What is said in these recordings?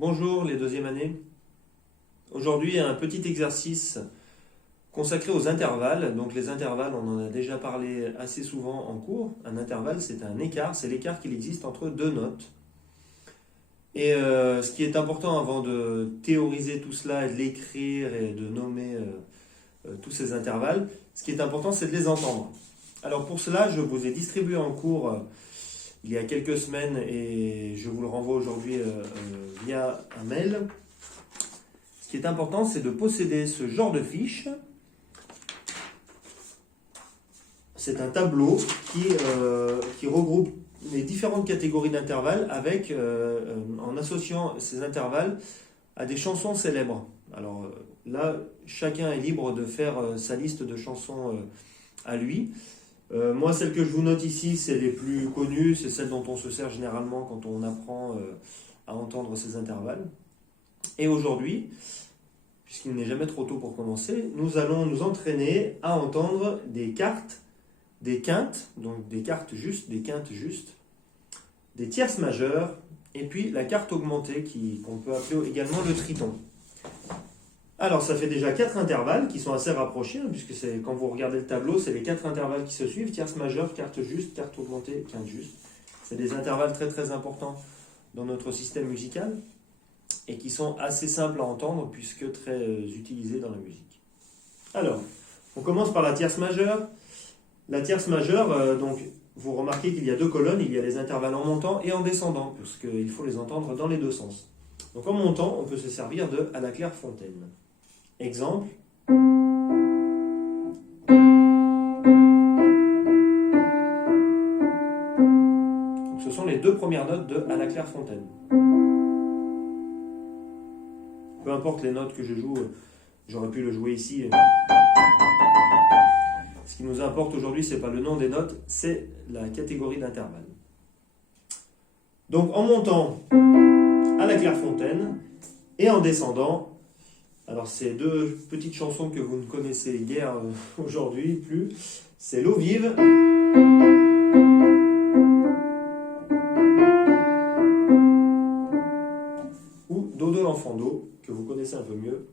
Bonjour les deuxièmes années. Aujourd'hui, un petit exercice consacré aux intervalles. Donc les intervalles, on en a déjà parlé assez souvent en cours. Un intervalle, c'est un écart, c'est l'écart qu'il existe entre deux notes. Et ce qui est important avant de théoriser tout cela et de l'écrire et de nommer tous ces intervalles, ce qui est important, c'est de les entendre. Alors pour cela, je vous ai distribué en cours il y a quelques semaines et je vous le renvoie aujourd'hui via un mail. Ce qui est important, c'est de posséder ce genre de fiche. C'est un tableau qui regroupe les différentes catégories d'intervalles avec, en associant ces intervalles à des chansons célèbres. Alors là, chacun est libre de faire sa liste de chansons à lui. Moi, celles que je vous note ici, c'est les plus connues, c'est celles dont on se sert généralement quand on apprend à entendre ces intervalles. Et aujourd'hui, puisqu'il n'est jamais trop tôt pour commencer, nous allons nous entraîner à entendre des quartes, des quintes, donc des quartes justes, des quintes justes, des tierces majeures, et puis la quarte augmentée, qu'on peut appeler également le triton. Alors ça fait déjà 4 intervalles qui sont assez rapprochés, puisque quand vous regardez le tableau, c'est les 4 intervalles qui se suivent, tierce majeure, quarte juste, quarte augmentée, quinte juste. C'est des intervalles très très importants dans notre système musical, et qui sont assez simples à entendre, puisque très utilisés dans la musique. Alors, on commence par la tierce majeure. La tierce majeure, donc, vous remarquez qu'il y a 2 colonnes, il y a les intervalles en montant et en descendant, parce qu'il faut les entendre dans les deux sens. Donc en montant, on peut se servir de à la Clairefontaine. Exemple. Donc, ce sont les 2 premières notes de à la Clairefontaine. Peu importe les notes que je joue, j'aurais pu le jouer ici. Ce qui nous importe aujourd'hui, ce n'est pas le nom des notes, c'est la catégorie d'intervalle. Donc en montant à la Clairefontaine et en descendant, alors c'est 2 petites chansons que vous ne connaissez guère aujourd'hui plus, c'est L'eau vive ou Dodo l'enfant d'eau, que vous connaissez un peu mieux.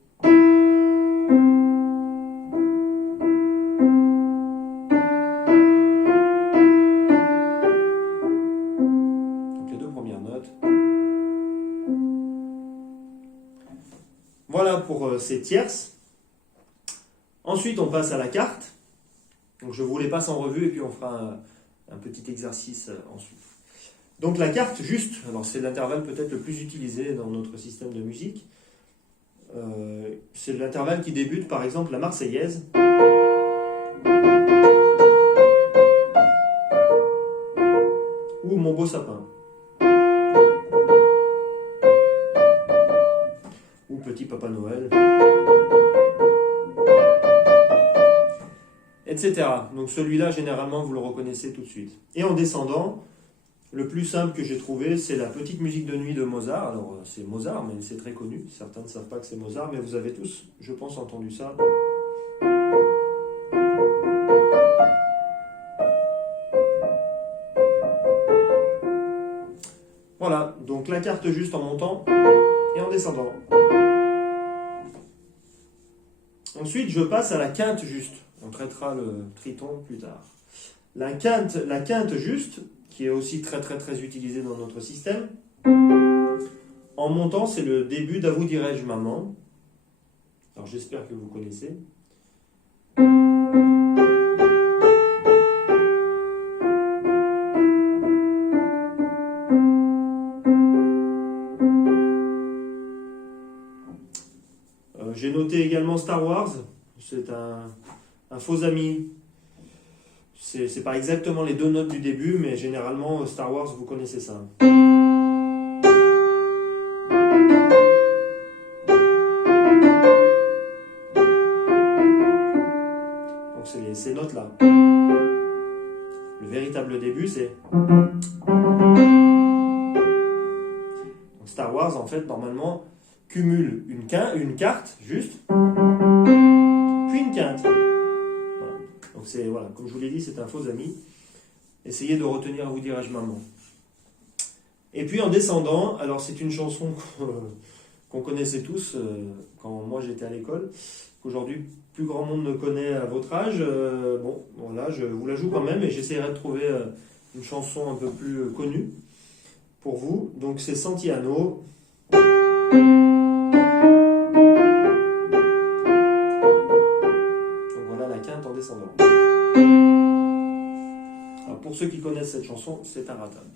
Donc les 2 premières notes. Voilà pour ces tierces. Ensuite, on passe à la quarte. Donc je vous les passe en revue et puis on fera un petit exercice ensuite. Donc la quarte juste, alors c'est l'intervalle peut-être le plus utilisé dans notre système de musique. C'est l'intervalle qui débute par exemple la Marseillaise. Ou Mon beau sapin. Ou Petit Papa Noël. Etc. Donc celui-là, généralement, vous le reconnaissez tout de suite. Et en descendant, le plus simple que j'ai trouvé, c'est la petite musique de nuit de Mozart. Alors c'est Mozart, mais c'est très connu. Certains ne savent pas que c'est Mozart, mais vous avez tous, je pense, entendu ça. Voilà, donc la quarte juste en montant et en descendant. Ensuite, je passe à la quinte juste. On traitera le triton plus tard. La quinte juste, qui est aussi très très très utilisée dans notre système. En montant, c'est le début d'À vous dirai-je maman. Alors j'espère que vous connaissez. J'ai noté également Star Wars. C'est un faux ami. C'est pas exactement les 2 notes du début, mais généralement, Star Wars, vous connaissez ça. Donc c'est ces notes-là. Le véritable début, c'est... Donc Star Wars, en fait, normalement, cumule une quarte, juste, puis une quinte. Voilà. Donc c'est, voilà, comme je vous l'ai dit, c'est un faux ami. Essayez de retenir À vous dirai-je maman. Et puis en descendant, alors c'est une chanson qu'on connaissait tous quand moi j'étais à l'école, qu'aujourd'hui plus grand monde ne connaît à votre âge. Bon, voilà, je vous la joue quand même et j'essaierai de trouver une chanson un peu plus connue pour vous. Donc c'est Santillano. Donc voilà la quinte en descendant. Alors pour ceux qui connaissent cette chanson, c'est inratable.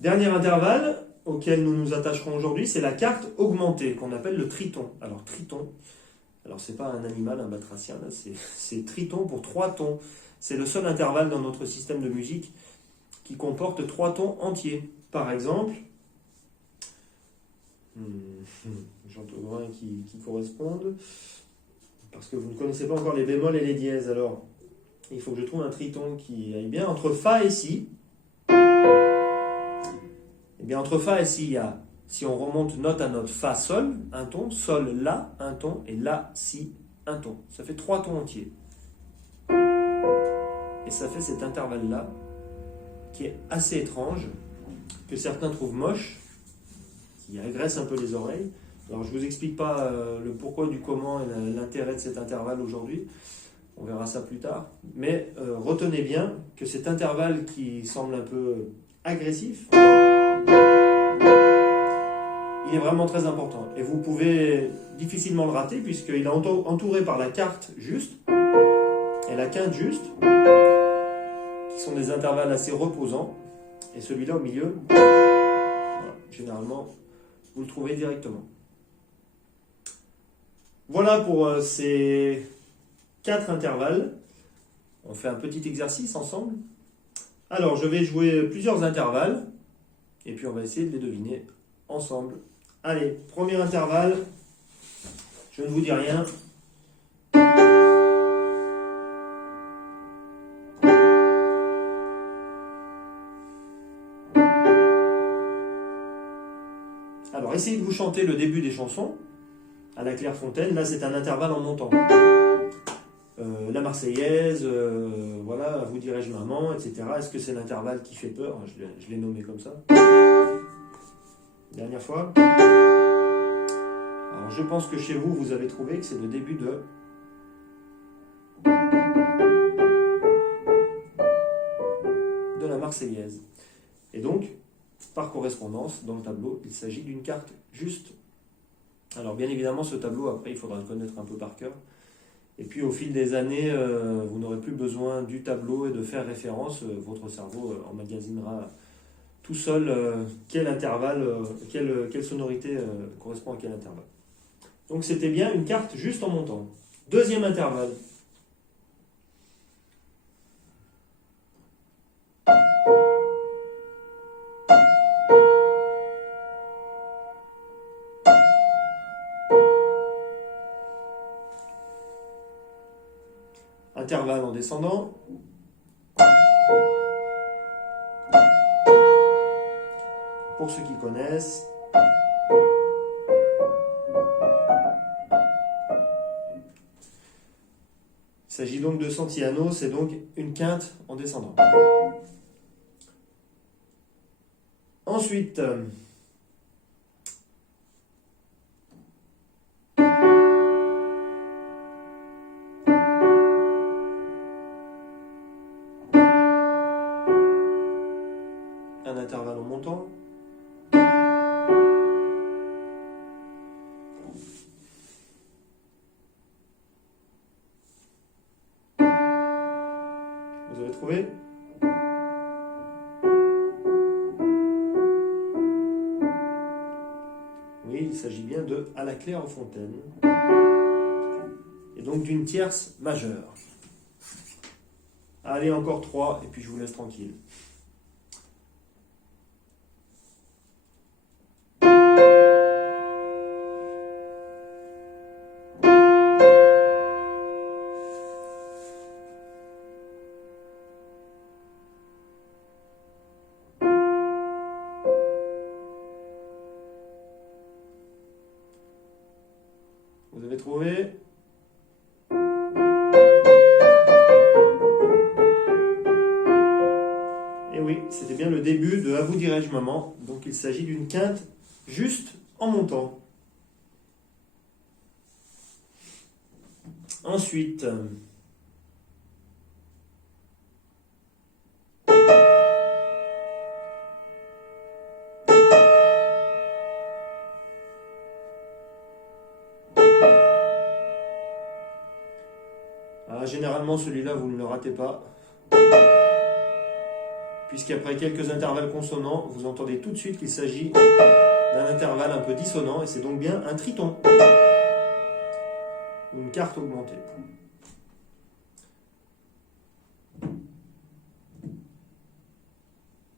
Dernier intervalle auquel nous nous attacherons aujourd'hui, c'est la quarte augmentée qu'on appelle le triton. Alors triton, alors c'est pas un animal, un batracien, là, c'est triton pour 3 tons. C'est le seul intervalle dans notre système de musique qui comporte 3 tons entiers. Par exemple, j'en trouve un qui correspondent, parce que vous ne connaissez pas encore les bémols et les dièses. Alors, il faut que je trouve un triton qui aille bien entre Fa et Si. Et bien entre Fa et Si, il y a, si on remonte note à note, Fa, Sol, un ton, Sol, La, un ton, et La, Si, un ton. Ça fait 3 tons entiers. Et ça fait cet intervalle-là, qui est assez étrange, que certains trouvent moche, qui agresse un peu les oreilles. Alors je ne vous explique pas le pourquoi du comment et l'intérêt de cet intervalle aujourd'hui, on verra ça plus tard, mais retenez bien que cet intervalle qui semble un peu agressif, il est vraiment très important et vous pouvez difficilement le rater puisqu'il est entouré par la quarte juste et la quinte juste, qui sont des intervalles assez reposants, et celui-là au milieu, voilà, généralement vous le trouvez directement. Voilà pour ces 4 intervalles. On fait un petit exercice ensemble. Alors, je vais jouer plusieurs intervalles et puis on va essayer de les deviner ensemble. Allez, premier intervalle. Je ne vous dis rien. Alors, essayez de vous chanter le début des chansons à la Clairefontaine. Là, c'est un intervalle en montant. La Marseillaise, voilà, vous dirai-je maman, etc. Est-ce que c'est l'intervalle qui fait peur? Je l'ai nommé comme ça. Dernière fois. Alors je pense que chez vous, vous avez trouvé que c'est le début de la Marseillaise. Et donc, par correspondance, dans le tableau, il s'agit d'une carte juste. Alors bien évidemment, ce tableau, après, il faudra le connaître un peu par cœur. Et puis au fil des années, vous n'aurez plus besoin du tableau et de faire référence. Votre cerveau emmagasinera tout seul quel intervalle, quelle sonorité correspond à quel intervalle. Donc c'était bien une carte juste en montant. Deuxième intervalle. Intervalle en descendant. Pour ceux qui connaissent. Il s'agit donc de Santillano, c'est donc une quinte en descendant. Ensuite, un intervalle en montant. Vous avez trouvé? Oui, il s'agit bien de À la Clairefontaine. Et donc d'une tierce majeure. Allez, encore 3, et puis je vous laisse tranquille. Vous avez trouvé? Et oui, c'était bien le début de À vous dirai-je collège maman. Donc il s'agit d'une quinte juste en montant. Ensuite, généralement celui-là vous ne le ratez pas, puisqu'après quelques intervalles consonants, vous entendez tout de suite qu'il s'agit d'un intervalle un peu dissonant, et c'est donc bien un triton, une quarte augmentée.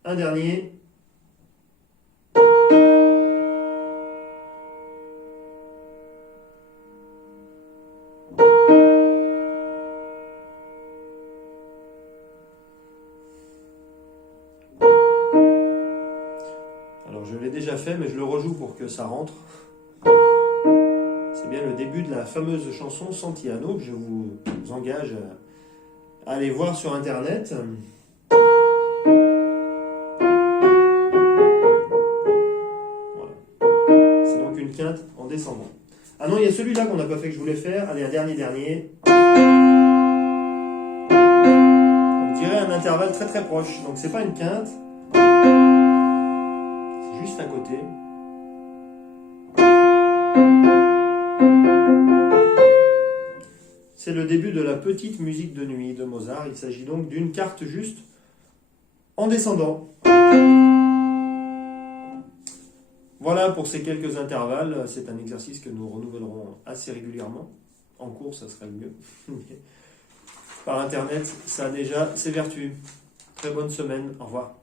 Un dernier. Alors je l'ai déjà fait, mais je le rejoue pour que ça rentre. C'est bien le début de la fameuse chanson Santiano que je vous engage à aller voir sur internet. Voilà. C'est donc une quinte en descendant. Ah non, il y a celui-là qu'on n'a pas fait que je voulais faire. Allez, un dernier. On dirait un intervalle très très proche. Donc c'est pas une quinte. C'est juste à côté. C'est le début de la petite musique de nuit de Mozart. Il s'agit donc d'une quarte juste en descendant. Voilà pour ces quelques intervalles. C'est un exercice que nous renouvellerons assez régulièrement. En cours, ça serait le mieux. Par internet, ça a déjà ses vertus. Très bonne semaine. Au revoir.